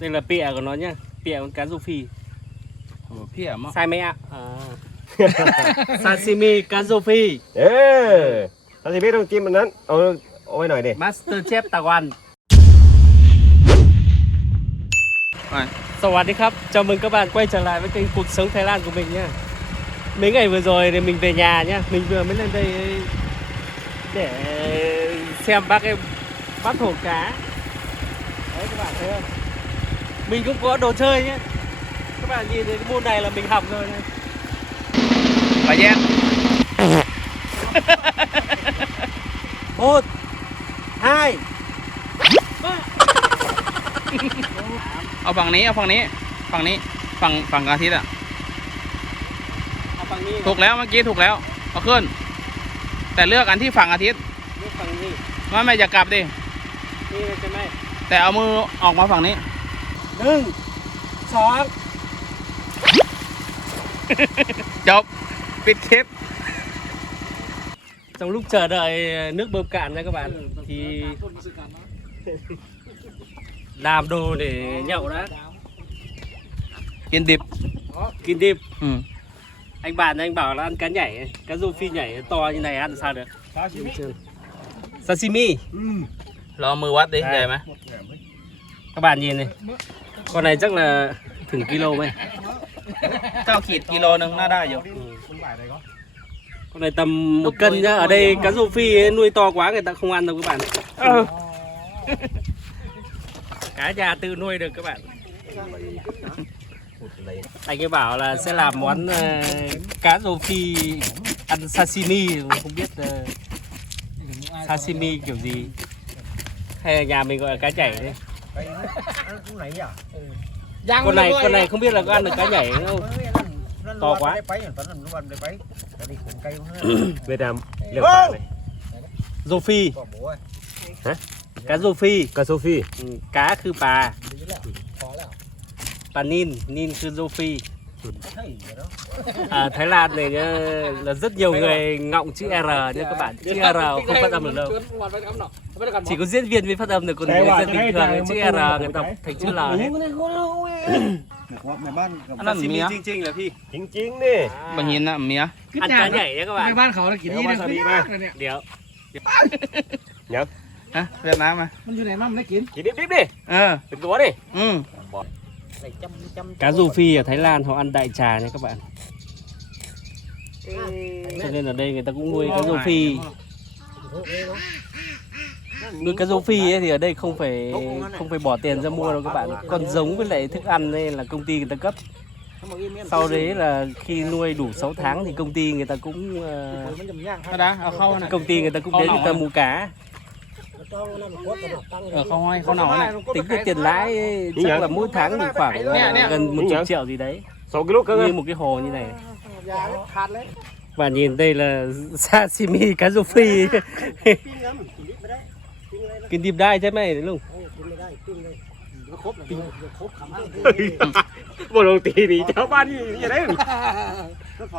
đây là pịa của nó nhá pịa con cá rô phi โอ้เพี้ยมั้ง sai mấy ạ à. sashimi cá rô phi เออซาซิมิต้องจิ้มมันนั้น เอาเอาไว้หน่อยดิ master chef Taiwan ไป สวัสดีครับ chào mừng các bạn quay trở lại với kênh cuộc sống Thái Lan của mình nhá mấy ngày vừa rồi thì mình về nhà nhá mình vừa mới lên đây để xem bác em bắt hổ cá đấy các bạn thấy không Mình cũng có đồ chơi nhá các bạn nhìn thấy cái môn này là mình học rồi này. ปลาแยก một hai เอาฝั่งนี้เอาฝั่งนี้ฝั่งนี้ฝั่งฝั่งอาทิตย์อะ เอาฝั่งนี้ถูกแล้วเมื่อกี้ถูกแล้วเอาขึ้น แต่เลือกอันที่ฝั่งอาทิตย์นี่ฝั่งนี้ว่าไม่จะกลับดินี่ใช่ไหมแต่เอามือออกมาฝั่งนี้ หนึ่งสอง จบปิดคลิป trong lúc chờ đợi nước bơm cạn nha các bạn thì làm đồ để nhậu đã กินดิบ kín đêm อืม anh bạn anh bảo là ăn cá nhảy cá rô phi nhảy to như này ăn sao được sashimi ลองมือวัดดิใหญ่ไหม các bạn nhìn này con này chắc là thừng kilo mấy เก้าขีดกิโลนึงน่าได้อยู่ con này tầm một cân nhá ở đây cá rô phi ấy, nuôi to quá người ta không ăn đâu các bạn cá nhà tự nuôi được các bạn anh ấy bảo là sẽ làm món ờ, cá rô phi ăn sashimi không biết ờ, sashimi kiểu gì hay là nhà mình gọi là cá chảy đấy Cái ăn à? Con này con này không biết là có ăn được cá nhảy không? To quá. Về làm liệu này. Rô phi. Cá rô phi. Cá rô phi. Ừ, cá khư bà. Bà nin, nin khư rô phi. À, Thái Lan này nhá, là rất nhiều người ngọng chữ R nhưng các bạn chữ R không phát âm được đâu chỉ có diễn viên mới phát âm được còn người dân bình thường ấy, chữ R người ta thành chữ L hết อันนั้นเมีย จริงๆเหรอพี่ จริงๆนี่ บางหินน่ะเมีย ăn cá nhảy nhá các ใน bạn บ้านเขาเรากินนี่นะขึ้นมากเลยเนี่ย เดี๋ยว ฮะเวียดนามมา มันอยู่ไหนมั่งได้กิน กินดิบๆดิ เออ เป็นตัวดิ อืม cá rô phi ở Thái Lan họ ăn đại trà nha các bạn cho nên ở đây người ta cũng nuôi cá rô phi nuôi cá rô phi ấy thì ở đây không phải không phải bỏ tiền ra mua đâu các bạn. Con giống với lại thức ăn đây là công ty người ta cấp. Sau đấy là khi nuôi đủ 6 tháng thì công ty người ta cũng uh, công ty người ta cũng đến người ta mua cá. Ở không hay không nổi này. Tính cái tiền lãi chắc là mỗi tháng được khoảng ờ, gần một chục triệu gì đấy. 6 kg như một cái hồ như này. Và nhìn đây là sashimi cá rô phi กินดิบได้ใช่ไหมลุงบนลงตีนี่เจ้าบ้านนี่ยังไงนี่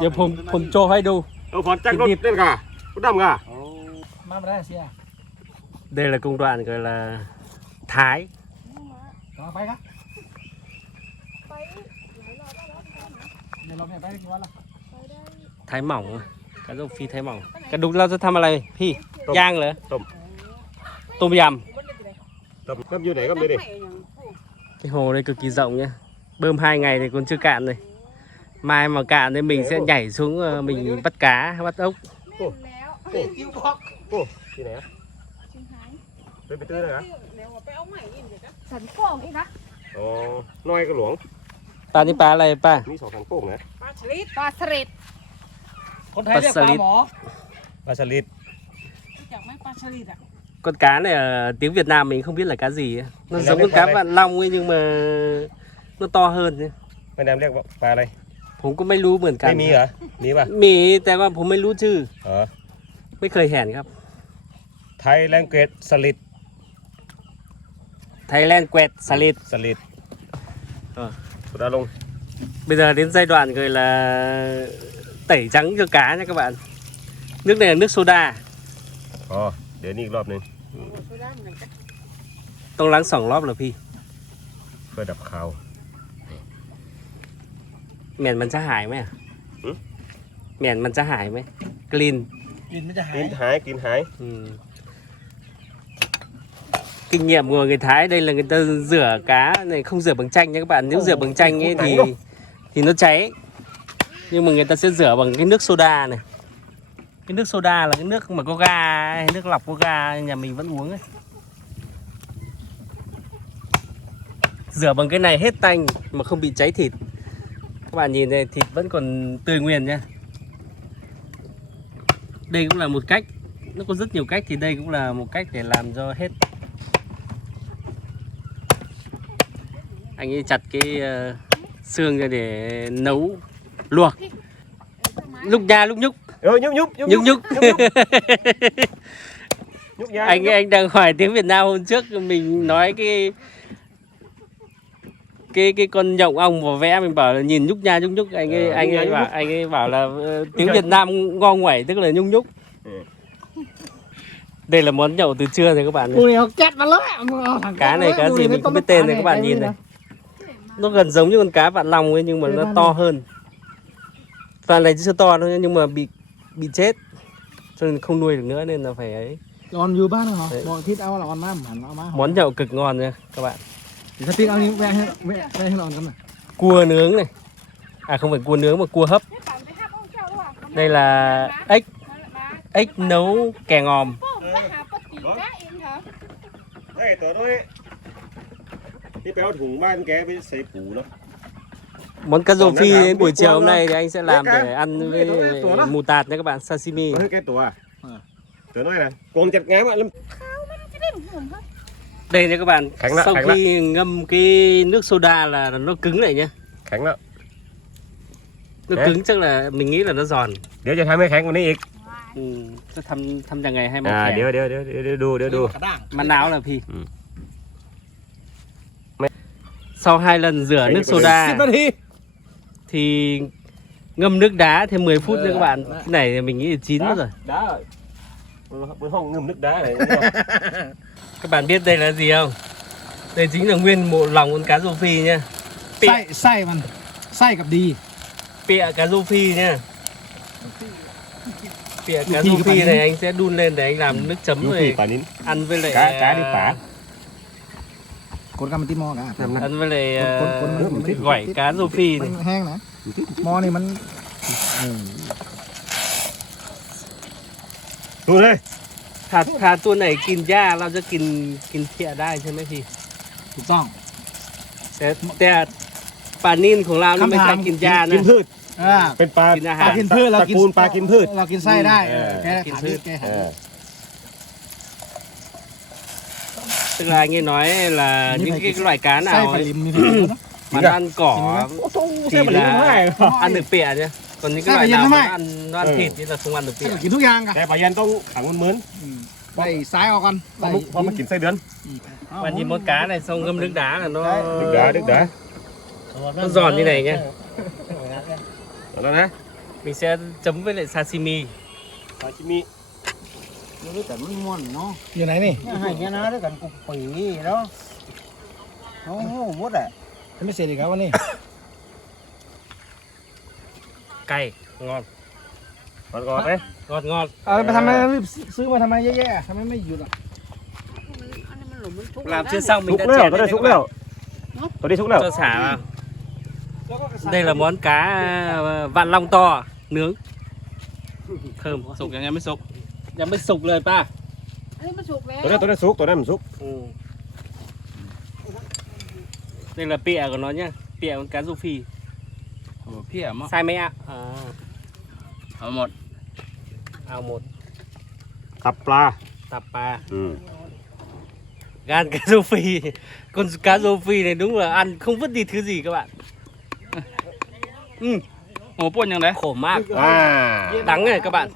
เดี๋ยวผมผมโชว์ให้ดูเอาพอจักรถเล่นกะรถดำกะมาไม่ได้เสีย đây là công đoạn gọi là thái ต่อไปครับเดี๋ยวเราเนี่ยไปกี่วันละ thái mỏng cá rô phi thái mỏng กระดูกเราจะท ต้ม ต้มย ต้มต้มอยู่ไหนก็ไม่ได้ ำcái hồ đây cực kỳ rộng nhá bơm hai ngày thì còn chưa cạn này mai mà cạn thì mình sẽ nhảy xuống ờ, mình bắt cá bắt ốc กิ้วบอก ที่ไหนอะไปไปตื้อเลยนะ สันป่องอีกนะ อ๋อน้อยก็หลวง ปลานี่ปลาอะไรป้า มีสองทางโป่งนะ ปลาสลิดปลาสลิด คนไทยเรียกปลาหมอ ปลาสลิด รู้จักไหมปลาสลิดอ่ะ con cá này ở tiếng Việt Nam mình không biết là cá gì ấy. nó giống con cá vạn long ấy nhưng mà nó to hơn nhé แม่น้ำเรียกว่าปลาอะไร ผมก็ไม่รู้เหมือนกัน ไม่มีเหรอ มีป่ะ มีแต่ว่าผมไม่รู้ชื่อ เออ ไม่เคยเห็นครับ ไทยแลงเกตสลิด Thailand quẹt xà lịt สลิด Ờ. สุดาลง bây giờ đến giai đoạn gọi là tẩy trắng cho cá nha các bạn nước này là nước soda อ๋อ เดี๋ยวนี้อีกรอบหนึง ต้องล้างสองรอบเหรอพี่ เพื่อดับคาว เหม็นมันจะหายไหมอะ หึ เหม็นมันจะหายไหมกลิ่น กินมันจะหาย กินหายกินหาย Ừ. Kinh nghiệm của người Thái đây là người ta rửa cá này không rửa bằng chanh nha các bạn. Nếu rửa bằng chanh ấy thì thì nó cháy. Nhưng mà người ta sẽ rửa bằng cái nước soda này. Cái nước soda là cái nước mà có ga hay nước lọc có ga nhà mình vẫn uống ấy. Rửa bằng cái này hết tanh mà không bị cháy thịt. Các bạn nhìn này, thịt vẫn còn tươi nguyên nhá. Đây cũng là một cách, nó có rất nhiều cách thì đây cũng là một cách để làm cho hết anh ấy chặt cái ờ, xương ra để nấu luộc lúc nha lúc nhúc Ơ, nhúc nhúc nhúc nhúc. Nhúc nhúc. Nhúc nhai, anh nhúc. anh đang hỏi tiếng Việt Nam hôm trước mình nói cái cái cái con nhộng ong vào vẽ mình bảo là nhìn nhúc nha nhúc nhúc. Anh ấy Ờ, anh nhúc nha, ấy nhúc bảo nhúc. anh ấy bảo là ờ, tiếng Việt Nam ngon ngoẩy tức là nhúc nhúc. Ừ. đây là món nhậu từ trưa rồi các bạn này. nó két vào lưỡi thằng Cá này cá gì mình không biết tên này các bạn nhìn này. nó gần giống như con cá vạn long ấy nhưng mà nó to hơn. Toàn này chưa to nhá, nhưng mà bị chết cho nên không nuôi được nữa nên là phải ấy. Còn nhiều nữa hả? Đấy. Bọn thịt ao là on má hẳn má món nhậu cực ngon nha các bạn. Thì thịt ao như vẽ vẽ vẽ lòn cắm này. Cua nướng này. À không phải cua nướng mà cua hấp. Đây là ếch. Ếch nấu kè ngòm. Đây, tớ nói Đi béo thùng ban ké với xấy củ nó Món cá rô phi đến buổi chiều hôm nay thì anh sẽ làm để ăn với mù tạt nha các bạn, sashimi. Cái chặt ngái bạn. Đây nha các bạn, Khánh sau Khánh khi lạ. ngâm cái nước soda là nó cứng này nhá. Khánh đó. Nó Đấy. cứng chắc là mình nghĩ là nó giòn. Để cho 20 Khánh còn đấy ịt. Ừ, thăm thăm chàng ngày 21 À, đứa đứa đứa đứa đua đứa đua. Mà nào là phi. Sau hai lần rửa nước soda thì ngâm nước đá thêm 10 phút nữa các ờ, bạn. Dạ. Cái này mình nghĩ là chín mất rồi. Đá rồi. Bữa không ngâm nước đá này. các bạn biết đây là gì không? Đây chính là nguyên bộ lòng con cá rô phi nha. Say say mà. Say gặp đi. Pịa cá rô phi nha. Pịa cá rô phi này anh sẽ đun lên để anh làm nước chấm rồi. Ăn với lại cá cá đi à, phá. กดกันมันที่หม้อกัน ăn với lại Cuốn- cuốn- cuốn- à, cuốn- cuốn- gỏi cá rô phi มั này นแห้งนะหม้อนี่มันเออ Đu đây ถ้าถ้าตัวไหนกินหญ้าเราจะกินกินเพียได้ใช่ไหมพี่ ถูกต้อง แต่แต่ปลานิ่นของเรานี่ไม่คำถามใช่กินหญ้ากินะ นพืช อ่าเป็นปลากินอาปหาลารกินพืชเรากินตระกูลปลากินพืช เรากินไส้ได้เออแกกินขาดพืช แกขาด Ờ. tức là anh ấy nói là những cái, loại cá nào ấy, mà nó ăn cỏ thì là ăn được pịa chứ. Còn những cái loại nào nó ăn nó ăn thịt thì là không ăn được pịa. kiếm thuốc giang cả. Để bà yên tông cảm ơn mướn. Đây sái hoặc ăn bông bông mà kiếm say đớn và nhìn món cá này xong ngâm nước đá là nó nước đá nước đá. Nó giòn như này nhá. Đó nè. Mình sẽ chấm với lại sashimi. Sashimi. ซาชิมิแต่มันม่วนเนาะอยู่ไหนนี่ให้ชนะด้วยกันกูปีเนาะโอ้โหหมดอะยังไม่เสร็จอีกครับวันนี้ cay ngon ก่อนก่อนเลย ngon ngon เอาไปทำไมรีบซื้อมาทำไมแย่ๆทำไมไม่หยุดอะ làm chưa xong สุ mình ก đã แล้ว chèn ตัว lên นี้ đây สุก các แล้ว bạn ตัวนี้สุกแล้ว cho xả vào đây là món cá à, vạn long to nướng thơm สุกยังไงไม่สุก ยังไม่สุกเลยป้าอันนี้มันสุกแล้วตัวนี้ตัวนี้สุกตัวนี้มันสุก Ừ. Đây là pịa của nó nhá Pịa con cá rô phi โอ้เพี้ยมั้ง Sai mấy ạ à, เอาหมด Ao một ตับปลา Tạp ba อืม Gan cá rô phi Con cá rô phi này đúng là ăn không vứt đi thứ gì các bạn ừ, หมูป่นยังไง Khổ mát อ่า Đắng này các bạn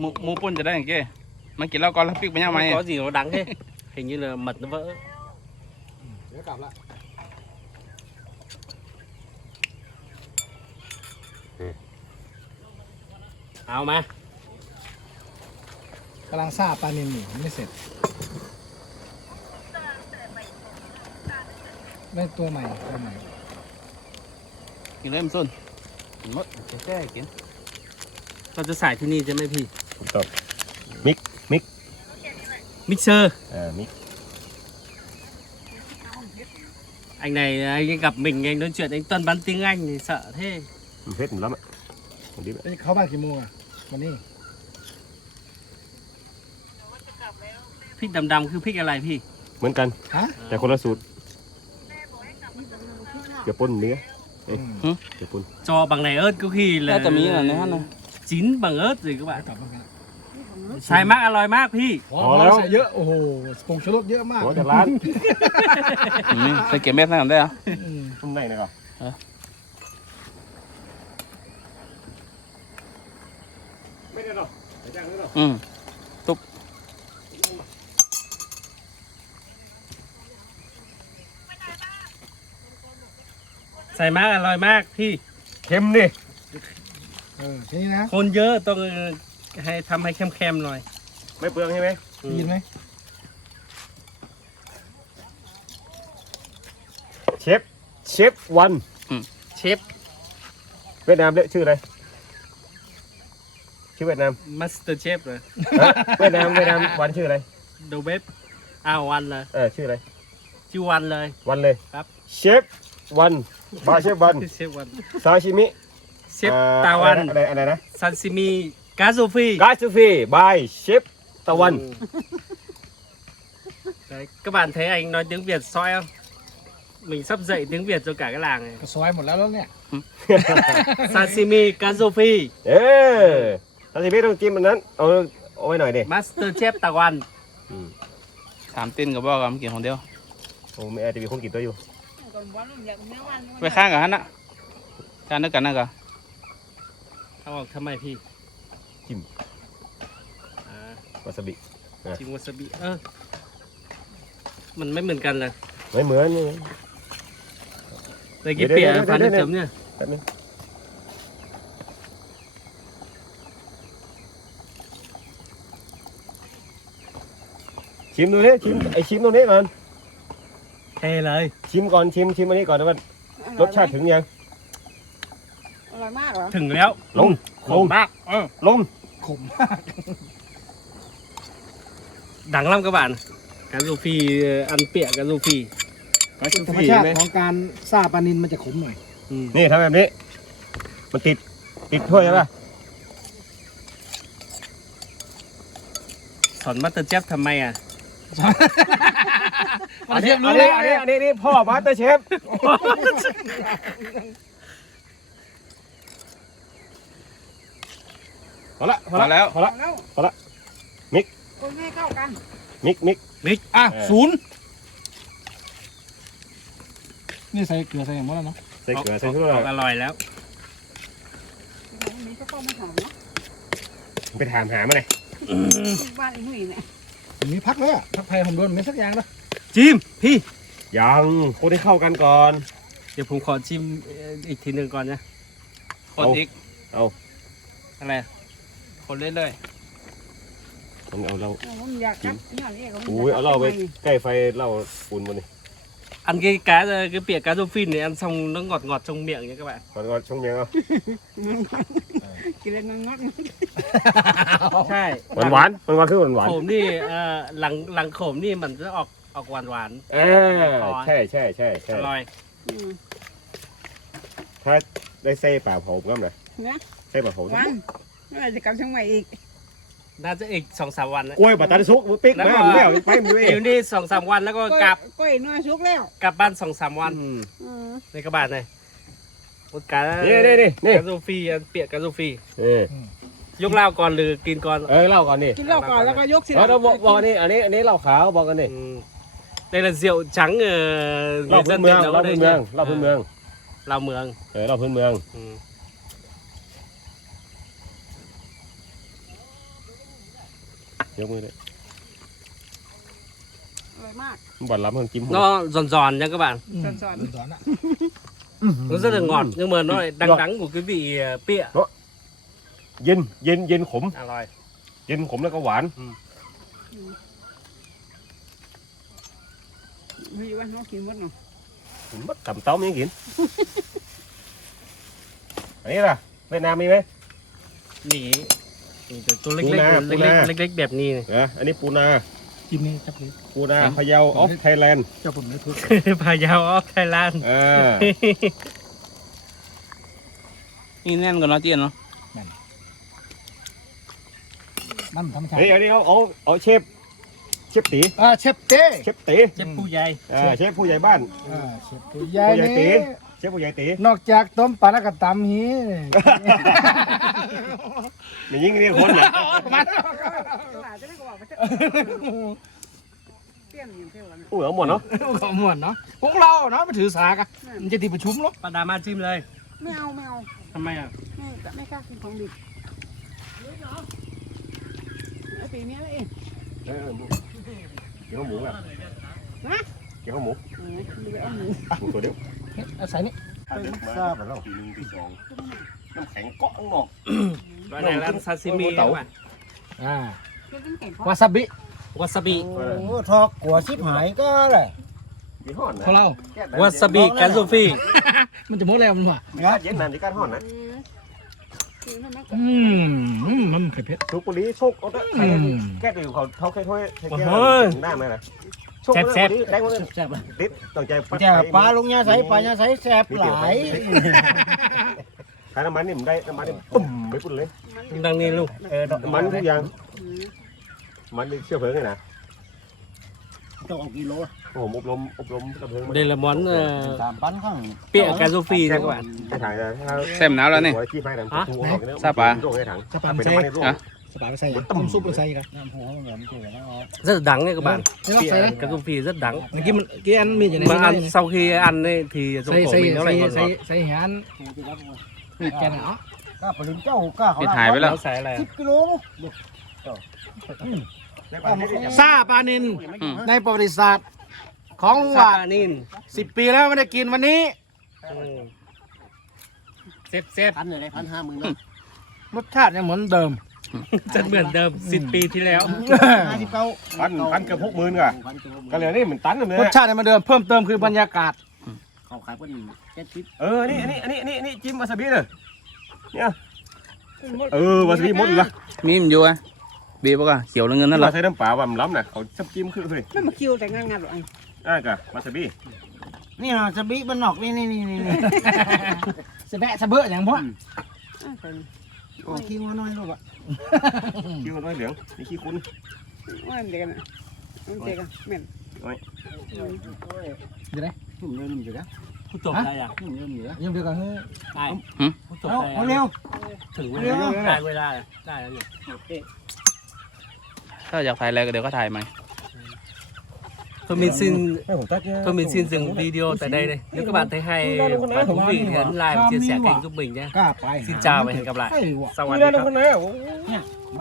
หมูหมูป่นจะได้อย่างเก้มันกินแล้วก่อนแล้วปิ๊กไปยังไง Không có gì nó đắng hết Hình như là mật nó vỡ เดี๋ยวกลับละ Ao mà กำลังซาปลานิลอยู่ไม่เสร็จได้ตัวใหม่ตัวใหม่กินเลยมันส้นกินหมดแค่กินเราจะใส่ที่นี่ใช่ไหมพี่ ถูกต้องมิกมิกมิกเซอร์เอ่ามิก anh này anh gặp mình anh nói chuyện anh toàn bắn tiếng anh thì sợ thế มันเผ็ดมันล้ำอะมันดิบเอ้ยเขาบ้านกี่โมงอะวันนี้ พริกดำๆคือพริกอะไรพี่เหมือนกัน ฮะแต่คนละสูตรเกี่ยวปนเนื้ออืมเกี่ยวปน cho bằng này ớt có khi แล้ว là จะมีอะไรในห้างนะ chín bằng ớt rồi các ไป bạn กลับมากัน xài mắc aloy mắc พี่พอแล้ว ใส่เยอะ โอ้โหผงชูรสเยอะมากหัวจากร้านนี่ใส่เก็บเม็ดนั่นได้เหรออืมข้างในนะครับฮะไม่ได้หรอกใส่ย่างไม่ได้หรอกอืมใส่มากอร่อยมากพี่ เค็มดิ เออทีนี้นะคนเยอะต้องให้ทำให้เค็มๆหน่อยไม่เปลืองใช่ไหมได้ยินไหมเชฟเชฟวันเชฟเวียดนามเรียกชื่ออะไรชื่อเวียดนามมาสเตอร์เชฟเลยฮะเวียดนามเวียดนามวันชื่ออะไรดูเว็บอ้าววันเลยเออชื่ออะไรชื่อวันเลย วันเลยครับ เชฟวันบาร์เชฟวันเชฟวันซาชิมิ เชฟตาวัน อะไรอะไรนะ ซันซิมิกาโซฟี กาซูฟีบายเชฟตะวัน Đấy, các bạn thấy anh nói tiếng Việt soi không? Mình sắp dạy tiếng Việt cho cả cái làng này. ก็ซอยหมดแล้วแล้วเนี่ย Sashimi Kazofi เออซาชิมิต้องจิ้มอันนั้น เอาเอาไว้หน่อยดิ Master Chef Taiwan สามตินกับบอกกับกินคนเดียว โอ้ไม่อาจจะมีคนกินตัวอยู่ còn bón nhậm nhau ăn ไปข้างกับฮันน่ะข้างนึกกันนะกะ เอาออกทำไมพี่จิ้มอ่าวาซาบิชิมวาซาบิเออมันไม่เหมือนกันเลยไม่เหมือนนี่เลยกี่เดี๋เปียยวเดี๋ยวฟันเดี๋ยวเจมเนี่ยแป๊บนึงชิมดูนี่ชิมไอชิมตรงนี้ก่อนเทเลย ชิมก่อนชิมชิมอันนี้ก่อนนะว่ารสชาติถึงยัง อร่อยมากเหรอ ถึงแล้วลงลงมากเออลงขมดังล่ำกับบ้านกาโซฟีเอ่ออันเปียกกาโซฟีธรรมชาติของการซาปลานินมันจะขมหน่อยอืมนี่ทำแบบนี้ มันติดติดถ้วยใช่ปะสอนมาสเตอร์เชฟทำไมอะอันนี้อันนี้อันนี้อันนี้นี่พ่อมาสเตอร์เชฟ พอละพอมาละแล้ว พอละแล้วพอละมิก คนให้เข้ากันมิกมิกอะเออ ศูนย์นี่ใส่เกลือใส่อย่างหมดแล้วเนาะใส่เกลือใส่ทุกอออกอร่อยแล้วมีก็ต้มไม่หอมเนาะไปถามหามาเลยบ้านไอ้หุ่ยเนี่ยมีพักเลยอะพักไผ่ผมโดนไม่สักอย่างนะจิมพี่ ยังคนให้เข้ากันก่อน เดี๋ยวผมขอชิมเอ่ออีกทีหนึ่งก่อนนะคนเอา อีกอะไร คนเรื่อยเอาเอาเรามันอยากกัดเนี่ยนี่ก็อุ้ยเอาเราไปใกล้ไฟเหล่าอุ่นมานี่ ăn cái cá cái bịa cá rô phin này ăn xong nó ngọt ngọt trong miệng nha các bạn ก่อนก่อนช่องเมียงเอา กินเลยงดใช่หวานหวานหวานหวานคือหวานหวานโขมนี่เอ่อหลังหลังโขมนี่มันจะออกออกหวานหวานเออใช่ใช่ใช่ๆใช่อร่อยถ้าได้เส้ป่าเผาก็นะนะเส้ป่าเผาวันเมื่อไหร่จะกลับเชียงใหม่อีกน่าจะอีกสองสามวันนะ กล้วยปัตตานีซุกปิ๊กแล้วแม่ก็ไม่เอาไปมือเอองยู่นี่สองสามวันแล้วก็กลับก้อยน้อยสุกแล้วกลับบ้านสองสามวันอืมอืมในกระบาดเลยหมดกานี่นี่นี่นี่กาโซฟีอันเปียกกาโซฟีเออยกเหล้าก่อนหรือกินก่อนเออเล่าก่อนนี่กินเหล้าก่อนแล้วก็ยกสิเราเราบอกบอกนี่อันนี้อันนี้เหล้าขาวบอกกันนี่อืม đây là rượu trắng ờ, เหล้า người พื้น dân เมือง tiền nấu เหล้า ở พื้ đây นเมือง nhá. เหล้าพื้นเมืองเหล้าเมืองเออเหล้าพื้นเมืองอื ยกมือเลย อร่อยมาก บอลล้ำมันจิ้ม nó giòn giòn nha các bạn สอน สอนอ่ะ nó rất là ngọt nhưng mà nó lại đắng đắng của cái vị ờ, pịa เย็นเย็นเย็นขม à rồi เย็นขมแล้วก็หวาน มีวันน้องกินหมดเนาะ mất tầm tóm miếng kín ấy là Việt Nam đi mấy นี่ นี่ตัวตัวเล็กปูๆนาเล็กปูนาๆเล็กๆแบบนี้นี่ Nè, anh đi Puna กินนี่จับเลย Puna Payao of Thailand เจ้าผมไม่พูดพายาวออฟไทยแลนด์ à นี่แน่นกว่าเนาะเจียนเนาะมันธรรมชาติ đấy ở đi ở ở ở chép chép tỷ อ่าเชฟเต้ chép tỷ เจ็บผู้ใหญ่ à chép ผู้ใหญ่บ้าน อ่าเชฟผู้ใหญ่ผู้ใหญ่ตีนี่ chép ผู้ใหญ่ tỷ นอกจากต้มปลาแล้วก็ตำหี mình nhìn cái con này หลานจะได้ก็บอกไปเถอะเปลี่ยนอยู่เท่านั้น ui ở một nó ก็ม่วนเนาะพวกเราเนาะมาถือสากะมันจะที่ประชุมเนาะปลาดามาจิ้มเลยไม่เอาไม่เอาทำไมอะไม่จะไม่กล้ากินของดิบไอ้ปีนี้เอง Đấy, ờ, mua. kiểu không muốn à Hả? kiểu không muốn โอ้ยเดี๋ยวเอาหมู một tuổi điệu เอาใส่นี่ xa vào đâu thì mình thì sòn nó khánh cọ ngọt ปลาดาร้านซาซิมิ โอ้โหเต๋าว่ะอ่าเดี๋ยวต้องแข่งวาซาบิวาซาบิโอ้ทอกกัวชิบหายก็เลย cái hòn ของ này เราวาซาบิกาซูฟี่มันจะหมดแล้วมันว่ะ Cá dễ làm thì cá hòn này คือมันมันก็อืมอืมมันเผ็ด chú có lý sốt có đấy Ừ. cái điều khẩu thâu cái thôi cái kia Ôi. là nam này này sốt Xẹp, có xẹp. đấy, đánh có đấy. แซ่บๆเลย tít toàn chạy จะปลาลงยาใสปลายาใสแสบหลาย cái nó bắn thì mình đây nó bắn thì bùm mấy phút lấy ดังนี้ลูก nó bắn thuốc giang bắn đi siêu hướng này nè ต้องเอากิโล ồ một lom một lom tập hướng เดลมอนเอ่อสามพันข้างเปียกกาซูฟี่นะกว่า cái thằng này là แซมหนาวแล้วนี่ chi phai làm Hả? thu hồi cái nữa Sao bà? Thu cái thằng สปา phải ไม่ nó ใส่ bắn đi luôn ฮะสปาไม่ใส่ต้มซุปไม่ใส่กันน้ำหัวมันเหมือนเกลือแล้วเอา rất đắng đấy các bạn ไม่ต้องใส่นะ cà phê rất đắng เมื่อกี้มันเมื่อกี้อันมีอยู่ใน mà นี้ ăn sau khi ăn ấy, thì trong ใส่ cổ ใส่ mình nó ใส่ lại ngọt ใส่ ngọt ใส่แหนแกนเนาะกล้าปลินเจ้ากล้าเขาปิดหายไปแล้ว nó xài là สิบกิโล Đấy, bắn hết đi. ซาปลานินอืม ในประวัติศาสตร์ ของลุงหวาด sapanin สิบปีแล้วไม่ได้กินวันนี้ xếp xếp พันเลยพันห้าหมื่นเลยรสชาติยังเหมือนเดิม rất เหมือนเดิมสิบปีที่แล้ว ห้าสิบเก้า bắn bắn cái hút mươn cả พันกิโล cái này đấy mình tắn rồi รส nữa ชาติยังเหมือนเดิมเพิ่มเติมคือบรรยากาศ เขาขายเป็นเจ็ดสิบ ừ đi đi đi đi đi chim wasabi rồi nhá ừ wasabi mốt là มีมนอยู่อะบีบก็เขียวแล้วเงินนั่นเหรอ là thấy đâm phá vầm lắm này เขา sắp chim khử thôi ไม่มาคิวแต่งานงานหรอกไอ้ ai cả wasabi นี่นะสบีบันนอกนี่นี่นี่นี่สะแบะสะเบอะอย่างพวกโอ้คิงมาหน่อยลูกอะ kêu nói liếng đi khi khún ว่าเด็กน่ะมันเด็กอะแม่น หนุ่มเริ่มอยู่แล้วผู้จบได้อะหนุ่มเริ่มอยู่แล้วยังเดียวกันเฮ้ยได้ผู้จบเอาได้เอาเร็วถึงเวเร็ลาวได้เวลาแล้วได้แล้วเนี่ยถ้าอยากถ่ายอะไรก็เดี๋ยวก็ถ่ายใหม่ thôi mình xin Cái hổ tắt nhá. thôi mình xin dừng video tại đây đây nếu các bạn thấy hay và thú vị thì ấn like và chia sẻ kênh giúp mình nhé กล้าไป xin chào và hẹn gặp lại ไอ้วะ sau Đi ăn ra đi đâu không con này